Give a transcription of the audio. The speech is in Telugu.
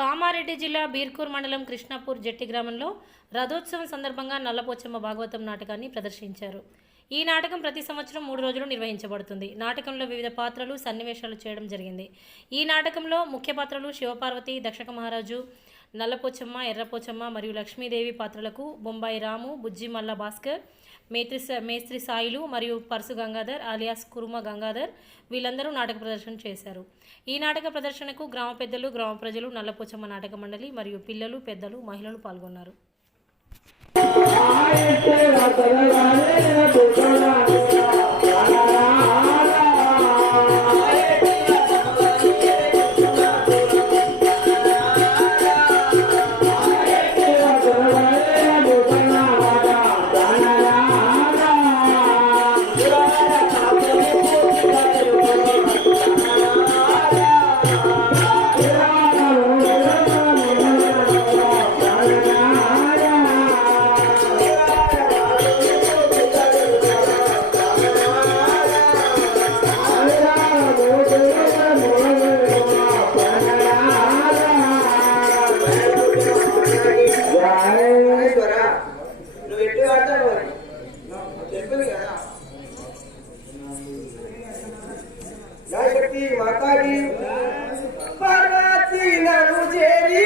కామారెడ్డి జిల్లా బీర్కూర్ మండలం కృష్ణాపూర్ జట్టి గ్రామంలో రథోత్సవం సందర్భంగా నల్లపోచమ్మ భాగవతం నాటకాన్ని ప్రదర్శించారు. ఈ నాటకం ప్రతి సంవత్సరం మూడు రోజులు నిర్వహించబడుతుంది. నాటకంలో వివిధ పాత్రలు సన్నివేశాలు చేయడం జరిగింది. ఈ నాటకంలో ముఖ్య పాత్రలు శివపార్వతి దక్షక మహారాజు నల్లపోచమ్మ ఎర్రపోచమ్మ మరియు లక్ష్మీదేవి పాత్రలకు బొంబాయి రాము బుజ్జి మల్ల భాస్కర్ మేత్రి స- మేస్త్రి సాయిలు మరియు పరసు గంగాధర్ అలియాస్ కురుమ గంగాధర్ వీళ్ళందరూ నాటక ప్రదర్శన చేశారు. ఈ నాటక ప్రదర్శనకు గ్రామ పెద్దలు గ్రామ ప్రజలు నల్లపోచమ్మ నాటక మండలి మరియు పిల్లలు పెద్దలు మహిళలు పాల్గొన్నారు. કરવા की माता की परवाची नरुजेरी